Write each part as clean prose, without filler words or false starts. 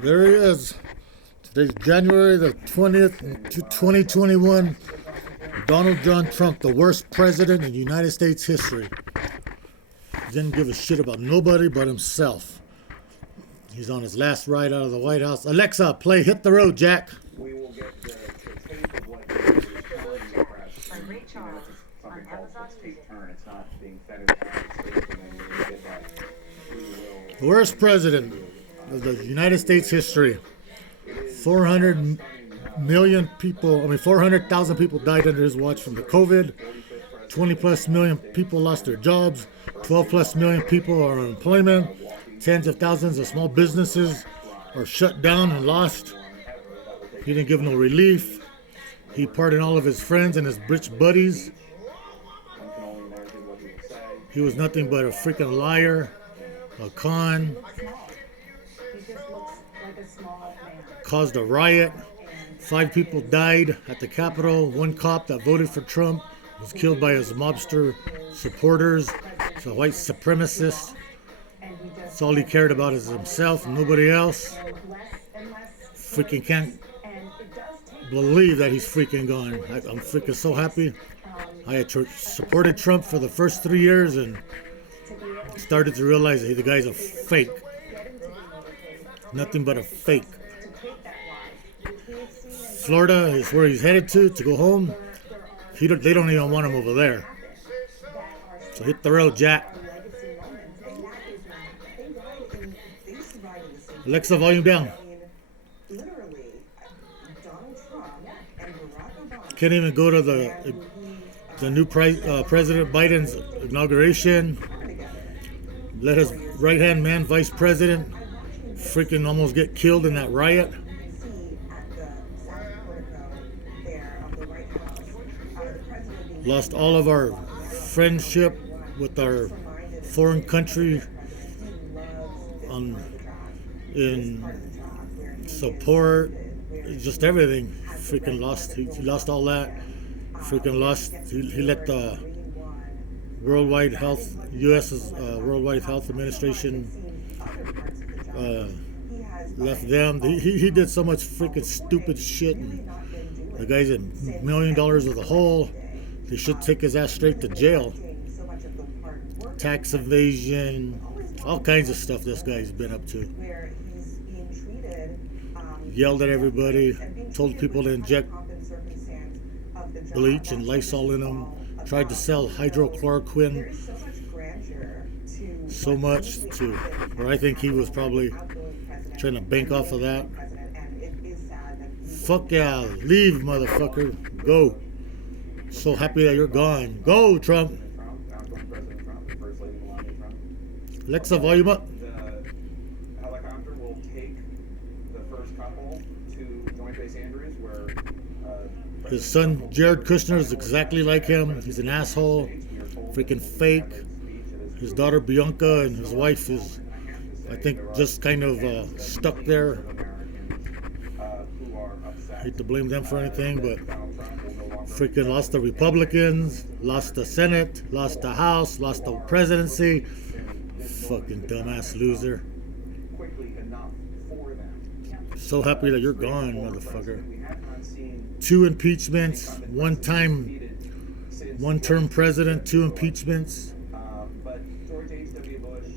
There he is. Today's January the 20th, 2021. Donald John Trump, the worst president in United States history. He didn't give a shit about nobody but himself. He's on his last ride out of the White House. Alexa, play Hit the Road, Jack. We will get the tape of what he was telling the press. By Ray Charles on Amazon Music. Turn. It's not being fed in the States, and then when we get that, we will. The worst president of the United States history. 400 million people, 400,000 people died under his watch from the COVID. 20 plus million people lost their jobs. 12 plus million people are on unemployment. Tens of thousands of small businesses are shut down and lost. He didn't give no relief. He pardoned all of his friends and his rich buddies. He was nothing but a freaking liar, a con. Caused a riot. 5 people died at the Capitol. 1 cop that voted for Trump was killed by his mobster supporters. He's a white supremacist. That's all he cared about is himself, nobody else. Freaking can't believe that he's freaking gone. I'm freaking so happy. I had supported Trump for the first 3 years and started to realize that the guy's a fake. Nothing but a fake. Florida is where he's headed to go home. They don't even want him over there. So hit the road, Jack. Alexa, volume down. Can't even go to the new President Biden's inauguration. Let his right-hand man, Vice President, freaking almost get killed in that riot. Lost all of our friendship with our foreign country in support, just everything. Freaking lost. He lost all that. Freaking lost. He let the Worldwide Health, U.S.'s Worldwide Health Administration left them. He did so much freaking stupid shit. And the guy's in $1 million of the hole. They should take his ass straight to jail. Tax evasion, all kinds of stuff this guy's been up to. Yelled at everybody, told people to inject bleach and Lysol in them, tried to sell hydrochloroquine so much to where I think he was probably trying to bank off of that. Fuck yeah, leave, motherfucker, go. So happy that you're gone. Go, Trump. Alexa, volume up. The helicopter will take the first couple to Joint Base Andrews, where his son Jared Kushner is exactly like him. He's an asshole, freaking fake. His daughter Bianca and his wife is, I think, just kind of stuck there. Hate to blame them for anything, but freaking lost the Republicans, lost the Senate, lost the House, lost the presidency. Fucking dumbass loser. So happy that you're gone, motherfucker. 2 impeachments, one term president, 2 impeachments. But George H.W. Bush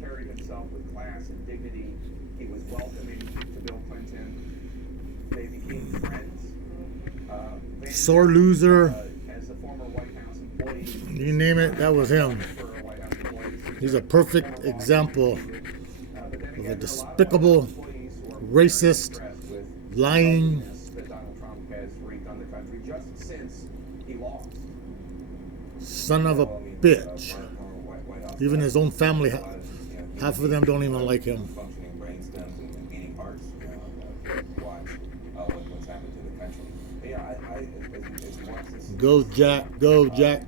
carried himself with class and dignity. He was welcoming to Bill Clinton. They became friends. Sore loser. As a former White House employee, You name it, that was him. He's a perfect example of a despicable, racist, lying son of a bitch. Even his own family, half of them don't even like him. Go, Jack. Go, Jack.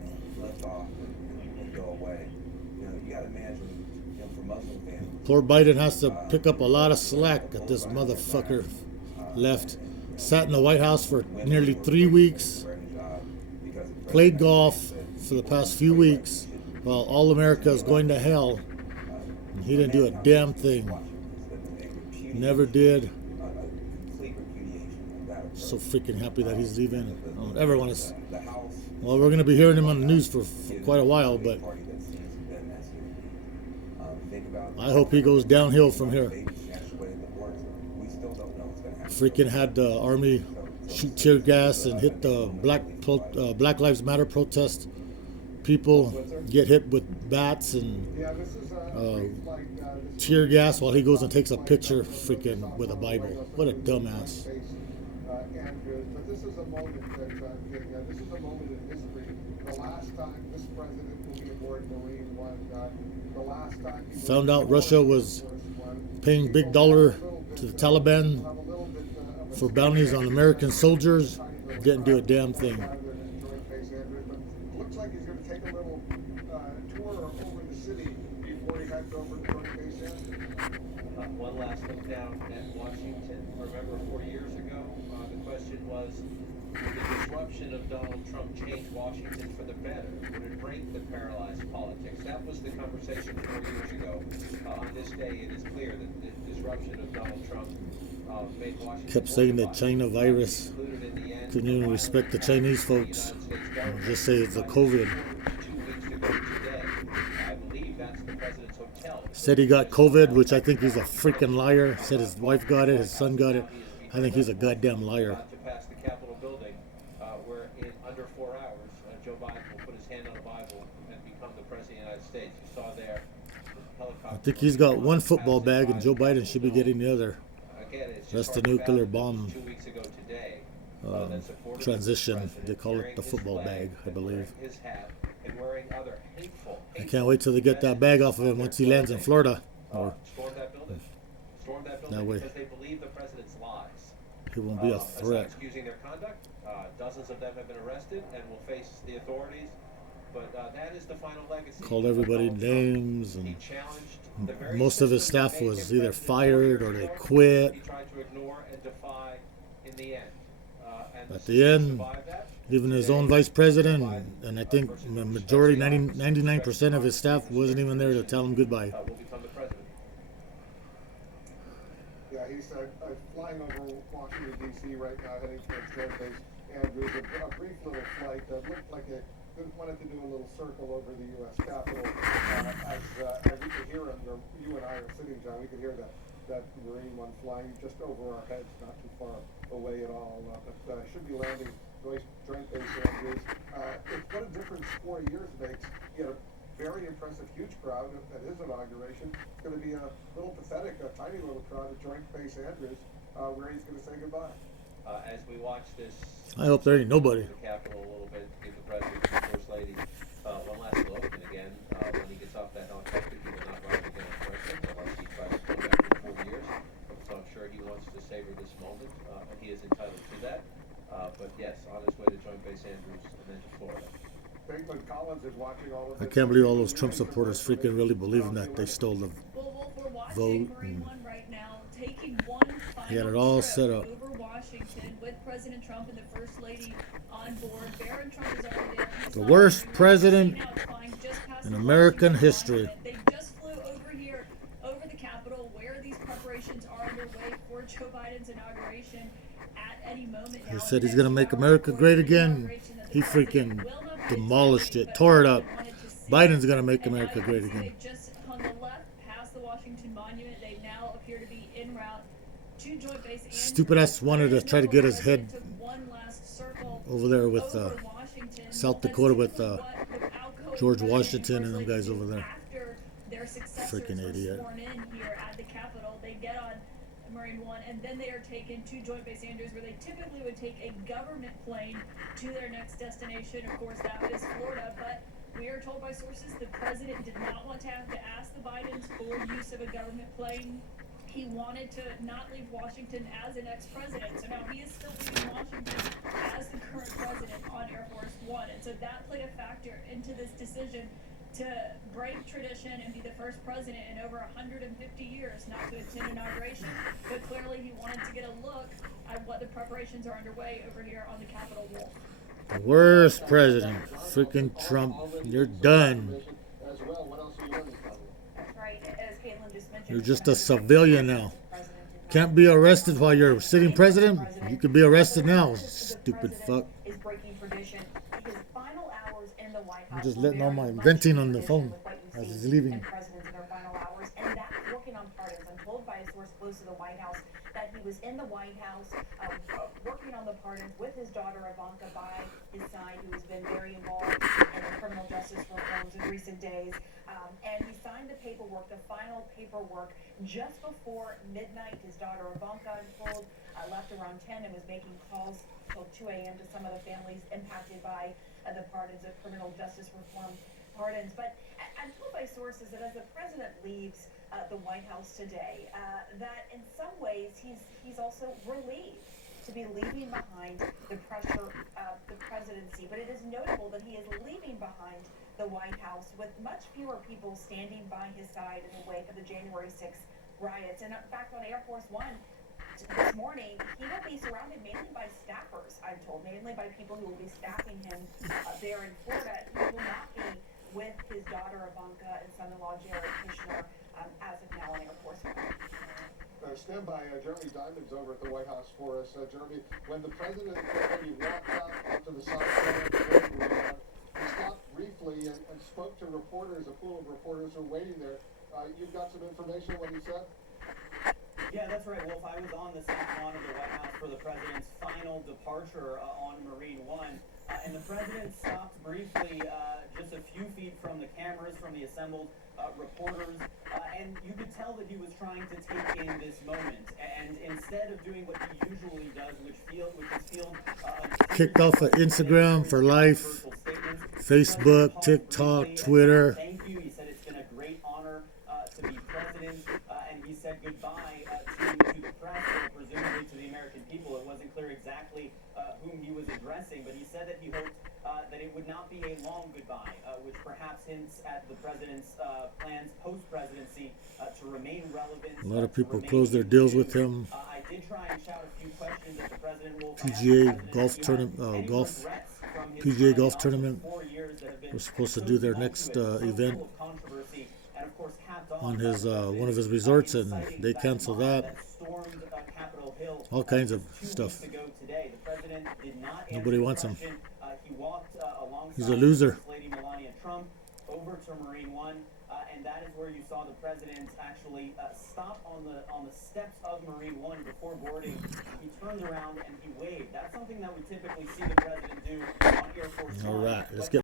Poor Biden has to pick up a lot of slack that this motherfucker left. Sat in the White House for nearly 3 weeks. Played golf for the past few weeks while all America is going to hell. And he didn't do a damn thing. Never did. a complete repudiation of that approach. So freaking happy that he's leaving. I don't ever want to. The House Well, we're going to be hearing him on the news for quite a while, is but party that sees them as human beings. Think about I hope he goes downhill from here. babies snatched away in the wars. We still don't know what's going to happen. Freaking had the army shoot tear gas and hit the Black Lives Matter protest. People get hit with bats and Yeah, this is tear gas while he goes and takes a picture freaking with a Bible. What a dumbass. Andrews, but this is a moment that this is a moment in history. The last time this president will be aboard Marine One, the last time he Found out Russia was paying big dollar to the Taliban for bounties on American soldiers. Didn't do a damn thing. Looks like he's going to take a little tour over the city before he heads over to Joint Base Andrews. One last look down at Washington. Remember 4 years ago, the question was, would the disruption of Donald Trump change Washington for the better? Would it break the paralyzed politics? That was the conversation 4 years ago. On this day, it is clear that the disruption of Donald Trump made Washington Kept saying the China virus. Couldn't even respect the Chinese folks. Just say it's a COVID. 2 weeks ago today, I believe that's the president's hotel. Said he got COVID, which I think he's a freaking liar. Said his wife got it, his son got it. I think he's a goddamn liar. To pass the Capitol building, where in under 4 hours, Joe Biden will put his hand on a Bible and become the president of the United States. You saw there, helicopter. I think he's got one football bag and Joe Biden should be getting the other. Again, it's That's just the hard to nuclear fathom bomb that 2 weeks ago today, that supporters of the transition. president They call it carrying the his football flag bag, I and believe. wearing his hat and wearing other hateful. I can't wait till they get that bag off of him once he lands in Florida. Or Storm that building. Storm that building That way. because they believe the president's lies. he won't be a That's not threat. excusing their conduct. Dozens of them have been arrested and will face the authorities. But that is the final legacy. Called of everybody Donald Trump. names, He and challenged the very most of his system that staff made was him either president fired 4 or years they ago. quit. He tried to ignore and defy in the end. And At the the system end, survived that. even his own vice president, and I think the majority, 99% of his staff wasn't even there to tell him goodbye. Will become the president. Yeah, he's flying over Washington, D.C. right now, heading towards Joint Base Andrews. A brief little flight that looked like it wanted to do a little circle over the U.S. Capitol. As we could hear him, you and I are sitting, John, we could hear that Marine One flying just over our heads, not too far away at all. But should be landing Joint Base Andrews. It's what a difference 4 years makes. He had a very impressive, huge crowd at his inauguration. It's going to be a little pathetic, a tiny little crowd at Joint Base Andrews, where he's going to say goodbye. As we watch this, I hope there ain't nobody. the Capitol a little bit, give the president and the first lady one last look. And again, when he gets off that helicopter, he will not ride again as president unless he tries to come back in 4 years. So I'm sure he wants to savor this moment, and he is entitled to that. But yes, on his way to Joint Base Andrews and then to Florida. Bateman Collins is watching all of I this. can't believe all those Trump supporters freaking really believing that they stole the Well, we're watching vote Marine and- One right now, taking one final He had it all trip set up. over Washington with President Trump and the First Lady on board. Barron Trump is already there. He's The not worst already president now flying just past in the American Washington history. Monument. They just flew over here, over the Capitol, where these preparations are underway for Joe Biden's inauguration at any moment now. He said he's Next gonna make hour, America before great the again. inauguration that the He freaking president will not be demolished attending, it, but tore it up. everyone wanted to see Biden's gonna make and now America you great can see again. They just on the left past the Washington Monument. They now appear to be en route to Joint Base Andrews. Stupid ass wanted to try to get his head Took one last circle over there with over Washington. South That's Dakota with, typically what the outgoing George president Washington and First them guys Lady over do there. After their successors Freaking were idiot. sworn in here at the Capitol, they get on Marine One, and then they are taken to Joint Base Andrews, where they typically would take a government plane to their next destination. Of course, that is Florida, but we are told by sources the president did not want to have to ask the Bidens for use of a government plane. He wanted to not leave Washington as an ex-president, so now he is still leaving Washington as the current president on Air Force One, and so that played a factor into this decision to break tradition and be the first president in over 150 years not to attend inauguration, but clearly he wanted to get a look at what the preparations are underway over here on the Capitol wall. The worst president. Freaking Trump. You're done. As well, what else are you learning from him? That's right. As Caitlin just mentioned, You're just a civilian now. President to Can't be arrested while you're sitting president. You could be arrested now, stupid fuck. Is breaking tradition. His final hours in the White I'm House just were letting all very my much venting in on the tradition phone with what you as he's see leaving. in presidents in their final hours, and that's working on pardons. I'm told by a source close to the White House that he was in the White House working on the pardons with his daughter Ivanka by his side, who has been very involved in the criminal justice reforms in recent days. And he signed the paperwork, the final paperwork, just before midnight. His daughter Ivanka, I'm told, left around 10 and was making calls till 2 a.m. to some of the families impacted by the pardons of criminal justice reform pardons. But I'm told by sources that as the president leaves the White House today, that in some ways he's also relieved to be leaving behind the pressure of the presidency. But it is notable that he is leaving behind the White House with much fewer people standing by his side in the wake of the January 6th riots. And in fact, on Air Force One this morning, he will be surrounded mainly by staffers, I'm told, mainly by people who will be staffing him there in Florida. He will not be with his daughter Ivanka and son-in-law Jared Kushner as of now on Air Force One. Stand by. Jeremy Diamond's over at the White House for us. Jeremy, when the president when he walked out onto the side he stopped briefly and spoke to reporters, a pool of reporters who were waiting there. You've got some information on what he said? Yeah, that's right, Wolf. I was on the South Lawn of the White House for the president's final departure on Marine One. And the president stopped briefly just a few feet from the cameras, from the assembled reporters, and you could tell that he was trying to take in this moment. And instead of doing what he usually does, which is field Kicked off of Instagram for life, Facebook, TikTok, Twitter. Thank you. He said it's been a great honor to be president, and he said goodbye to the press, or presumably to the American people. It wasn't clear exactly whom he was addressing, but he said that he hoped that it would not be a long goodbye, which perhaps hints at the president's plans post-presidency to remain relevant. A lot of people close their deals with him. I did try and shout a few questions at the president. PGA golf tournament, PGA golf tournament. We're supposed to do their next event on his one of his resorts, and they canceled that. All kinds of stuff. Nobody wants him. He's a loser. Lady Melania Trump over to Marine One, and that is where you saw the president actually stop on the steps of Marine One before boarding. He turned around and he waved. That's something that we typically see the president do on Air Force One. All right, let's get